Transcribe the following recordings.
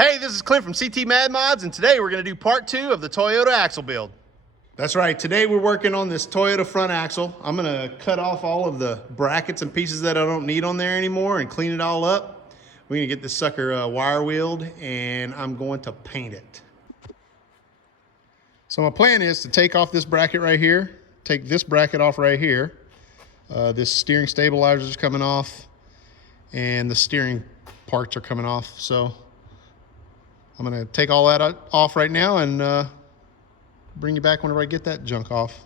Hey, this is Clint from CT Mad Mods, and today we're going to do part 2 of the Toyota axle build. That's right, today we're working on this Toyota front axle. I'm going to cut off all of the brackets and pieces that I don't need on there anymore and clean it all up. We're going to get this sucker wire wheeled, and I'm going to paint it. So my plan is to take off this bracket right here, take this bracket off right here. This steering stabilizer is coming off, and the steering parts are coming off. So I'm gonna take all that off right now and bring you back whenever I get that junk off.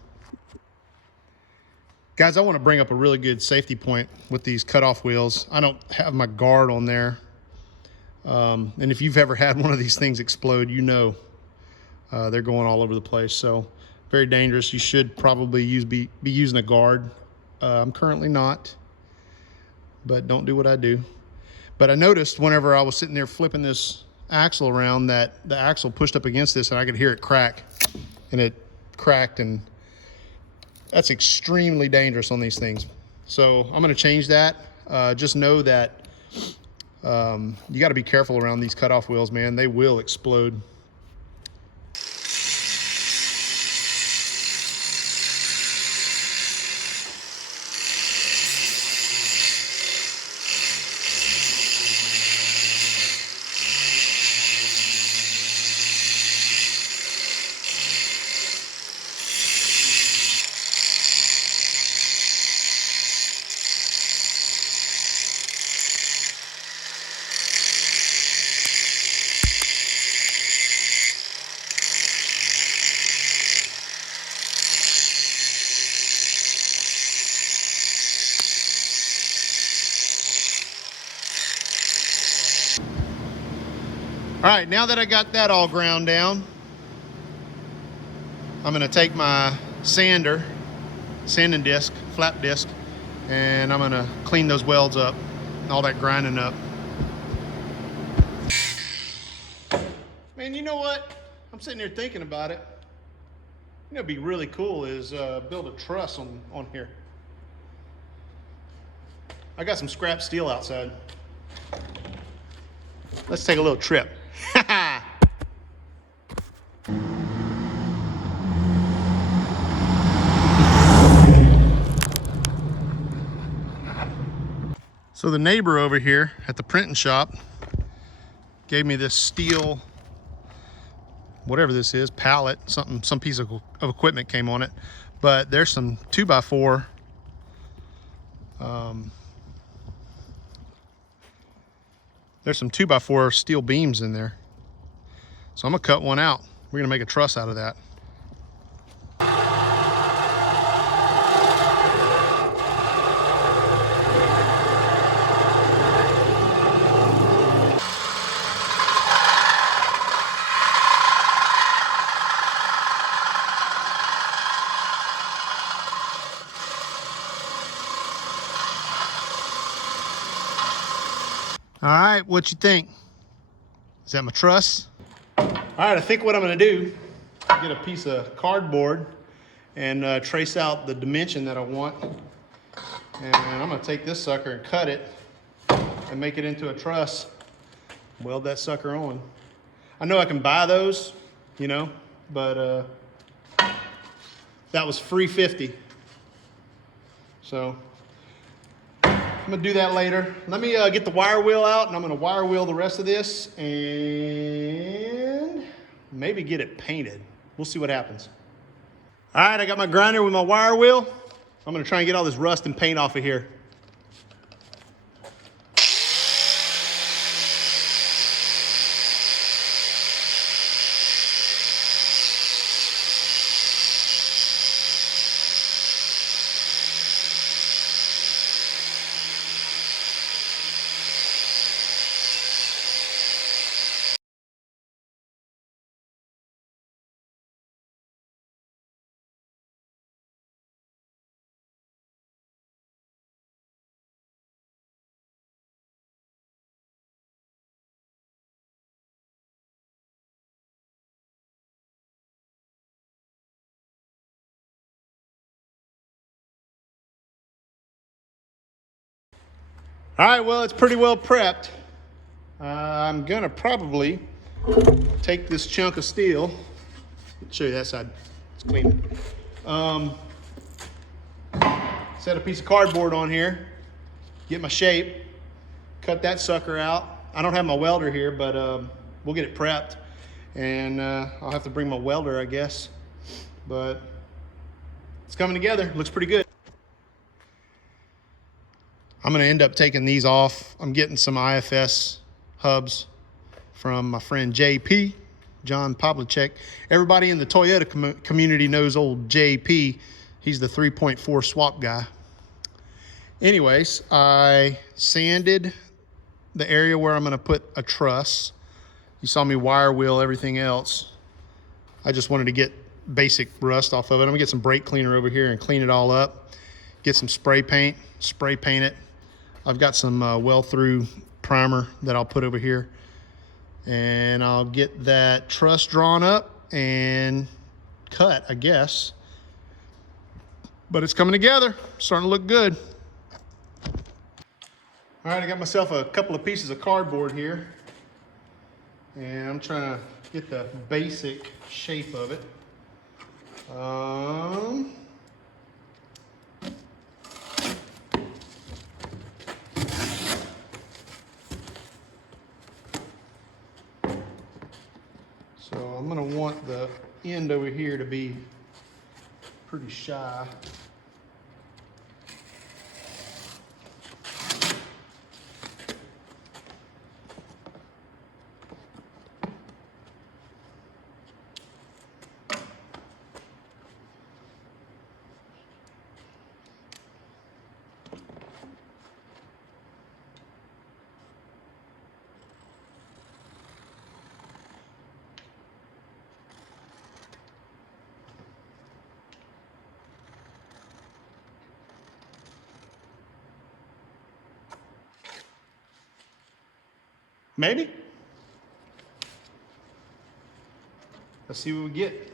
Guys, I want to bring up a really good safety point with these cutoff wheels. I don't have my guard on there. And if you've ever had one of these things explode, you know they're going all over the place. So very dangerous. You should probably be using a guard. I'm currently not, but don't do what I do. But I noticed whenever I was sitting there flipping this axle around that the axle pushed up against this and I could hear it crack, and it cracked, and that's extremely dangerous on these things. So I'm going to change that. Just know that you got to be careful around these cutoff wheels, man. They will explode. All right, now that I got that all ground down, I'm gonna take my sanding disc, flap disc, and I'm gonna clean those welds up, all that grinding up. Man, you know what? I'm sitting here thinking about it. You know, what'd be really cool is build a truss on here. I got some scrap steel outside. Let's take a little trip. So the neighbor over here at the printing shop gave me this steel, whatever this is, pallet, some piece of equipment came on it, but there's some 2x4 there's some 2x4 steel beams in there. So I'm gonna cut one out. We're gonna make a truss out of that. All right, what you think? Is that my truss? All right, I think what I'm gonna do, get a piece of cardboard and trace out the dimension that I want. And I'm gonna take this sucker and cut it and make it into a truss. Weld that sucker on. I know I can buy those, you know, but that was free 50. So I'm gonna do that later. Let me get the wire wheel out, and I'm gonna wire wheel the rest of this and maybe get it painted. We'll see what happens. All right, I got my grinder with my wire wheel. I'm gonna try and get all this rust and paint off of here. All right, well, it's pretty well prepped. I'm gonna probably take this chunk of steel. Show you that side. It's clean. Set a piece of cardboard on here. Get my shape. Cut that sucker out. I don't have my welder here, but we'll get it prepped. And I'll have to bring my welder, I guess. But it's coming together. Looks pretty good. I'm gonna end up taking these off. I'm getting some IFS hubs from my friend JP, John Pavlicek. Everybody in the Toyota community knows old JP. He's the 3.4 swap guy. Anyways, I sanded the area where I'm gonna put a truss. You saw me wire wheel everything else. I just wanted to get basic rust off of it. I'm gonna get some brake cleaner over here and clean it all up. Get some spray paint it. I've got some well-through primer that I'll put over here. And I'll get that truss drawn up and cut, I guess. But it's coming together, starting to look good. All right, I got myself a couple of pieces of cardboard here. And I'm trying to get the basic shape of it. So I'm gonna want the end over here to be pretty shy. Maybe. Let's see what we get.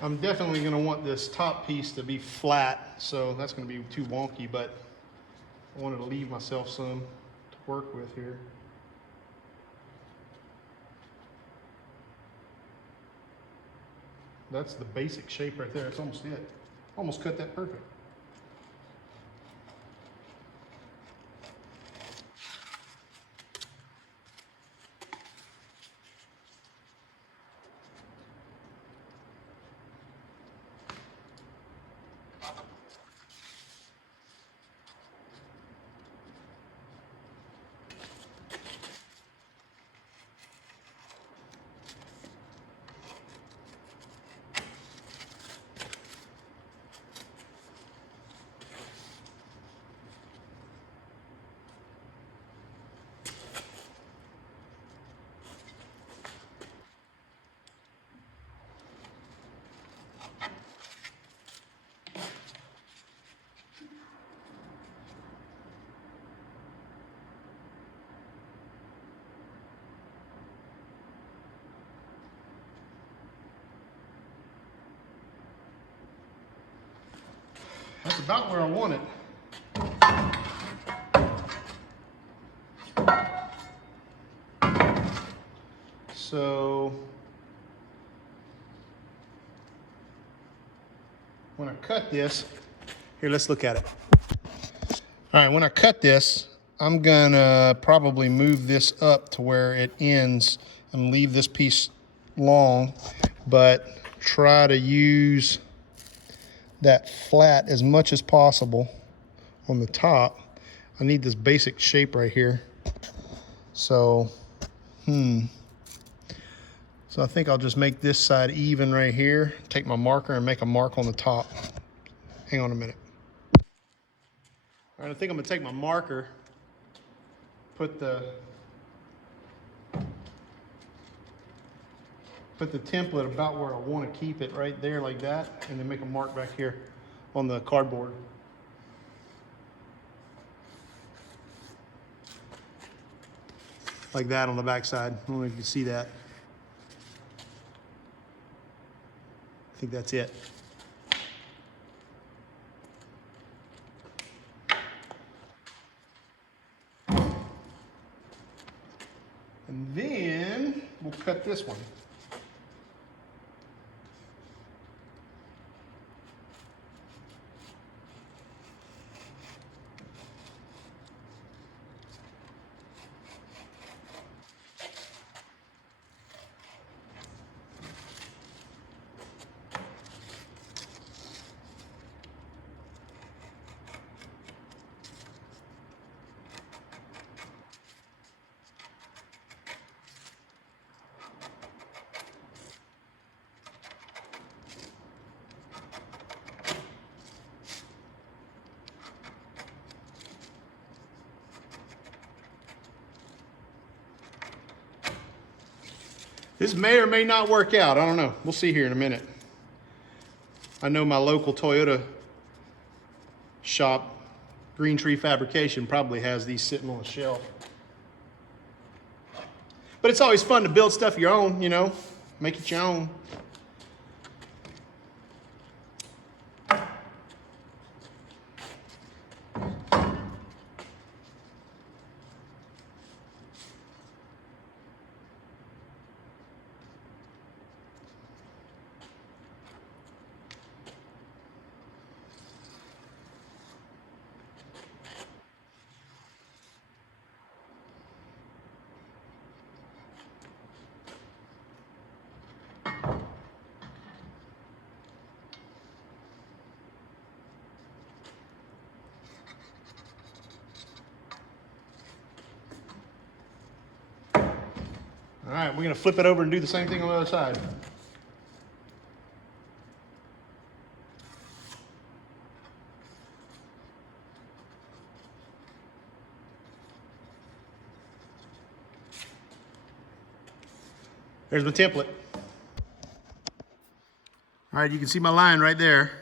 I'm definitely going to want this top piece to be flat, so that's going to be too wonky, but I wanted to leave myself some to work with here. That's the basic shape right there. That's almost it. Almost cut that perfect. That's about where I want it. So when I cut this, here, let's look at it. All right, when I cut this, I'm gonna probably move this up to where it ends and leave this piece long, but try to use that flat as much as possible on the top. I need this basic shape right here. So, So I think I'll just make this side even right here, take my marker and make a mark on the top. Hang on a minute. All right, I think I'm gonna take my marker, put the template about where I want to keep it, right there like that, and then make a mark back here on the cardboard. like that on the backside. I don't know if you can see that. I think that's it. And then we'll cut this one. This may or may not work out. I don't know. We'll see here in a minute. I know my local Toyota shop, Green Tree Fabrication, probably has these sitting on a shelf. But it's always fun to build stuff your own, you know, make it your own. All right, we're gonna flip it over and do the same thing on the other side. There's my template. All right, you can see my line right there.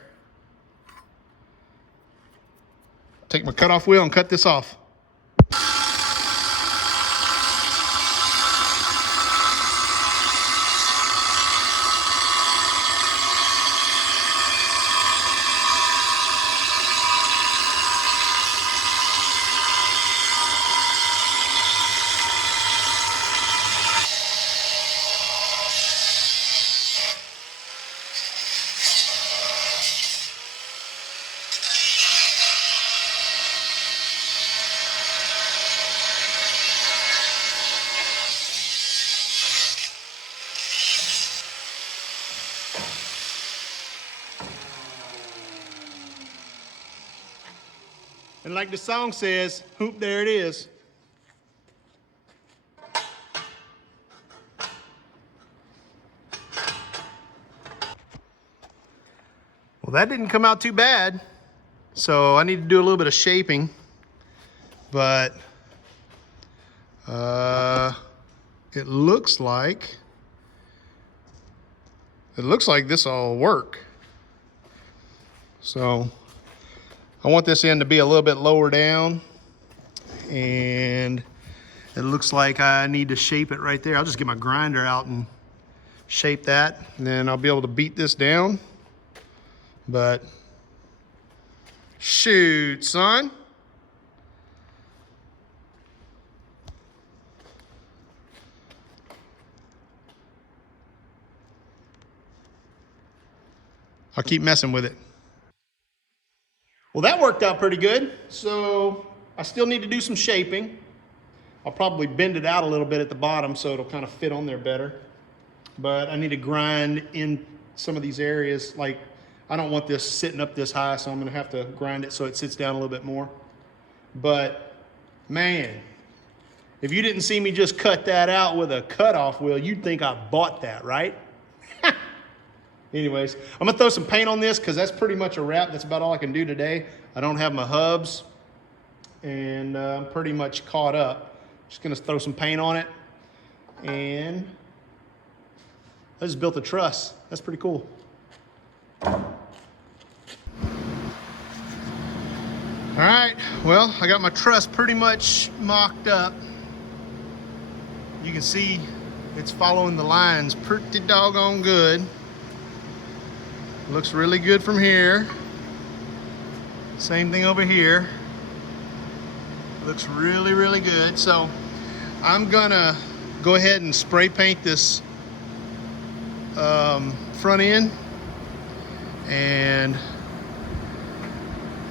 Take my cutoff wheel and cut this off. And like the song says, hoop, there it is. Well, that didn't come out too bad. So I need to do a little bit of shaping, but it looks like this will work. So I want this end to be a little bit lower down, and it looks like I need to shape it right there. I'll just get my grinder out and shape that, and then I'll be able to beat this down. But shoot, son. I'll keep messing with it. Well, that worked out pretty good. So I still need to do some shaping. I'll probably bend it out a little bit at the bottom so it'll kind of fit on there better. But I need to grind in some of these areas. Like, I don't want this sitting up this high, so I'm gonna have to grind it so it sits down a little bit more. But man, if you didn't see me just cut that out with a cutoff wheel, you'd think I bought that, right? Anyways, I'm gonna throw some paint on this because that's pretty much a wrap. That's about all I can do today. I don't have my hubs, and I'm pretty much caught up. Just gonna throw some paint on it, and I just built a truss. That's pretty cool. All right, well, I got my truss pretty much mocked up. You can see it's following the lines pretty doggone good. Looks really good from here. Same thing over here. Looks really, really good. So I'm gonna go ahead and spray paint this front end, and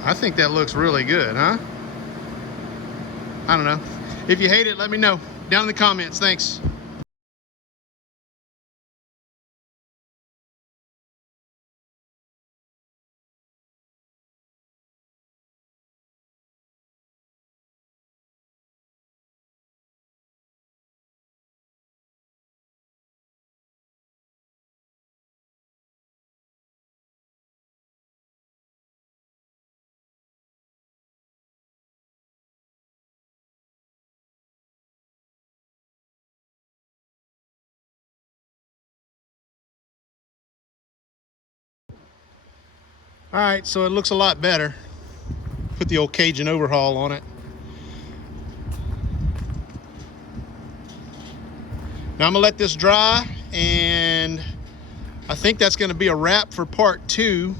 I think that looks really good, huh? I don't know. If you hate it, let me know down in the comments. Thanks. All right, so it looks a lot better. Put the old Cajun overhaul on it. Now I'm gonna let this dry, and I think that's gonna be a wrap for part 2.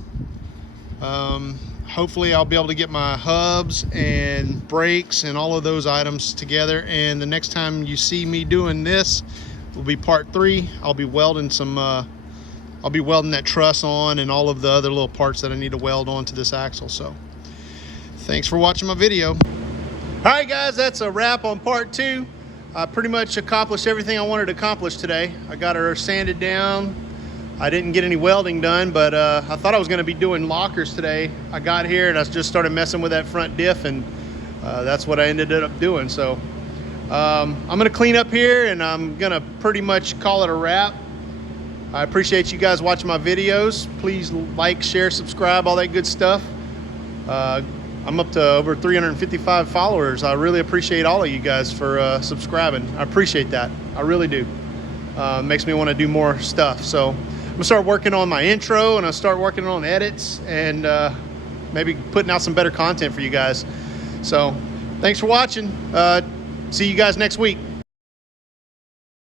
Hopefully I'll be able to get my hubs and brakes and all of those items together, and the next time you see me doing this will be part 3. I'll be welding that truss on and all of the other little parts that I need to weld onto this axle. So thanks for watching my video. All right guys, that's a wrap on part 2. I pretty much accomplished everything I wanted to accomplish today. I got her sanded down. I didn't get any welding done, but I thought I was gonna be doing lockers today. I got here and I just started messing with that front diff, and that's what I ended up doing. So I'm gonna clean up here, and I'm gonna pretty much call it a wrap. I appreciate you guys watching my videos. Please like, share, subscribe, all that good stuff. I'm up to over 355 followers. I really appreciate all of you guys for subscribing. I appreciate that. I really do. Makes me want to do more stuff. So I'm gonna start working on my intro, and I'll start working on edits, and maybe putting out some better content for you guys. So thanks for watching. See you guys next week.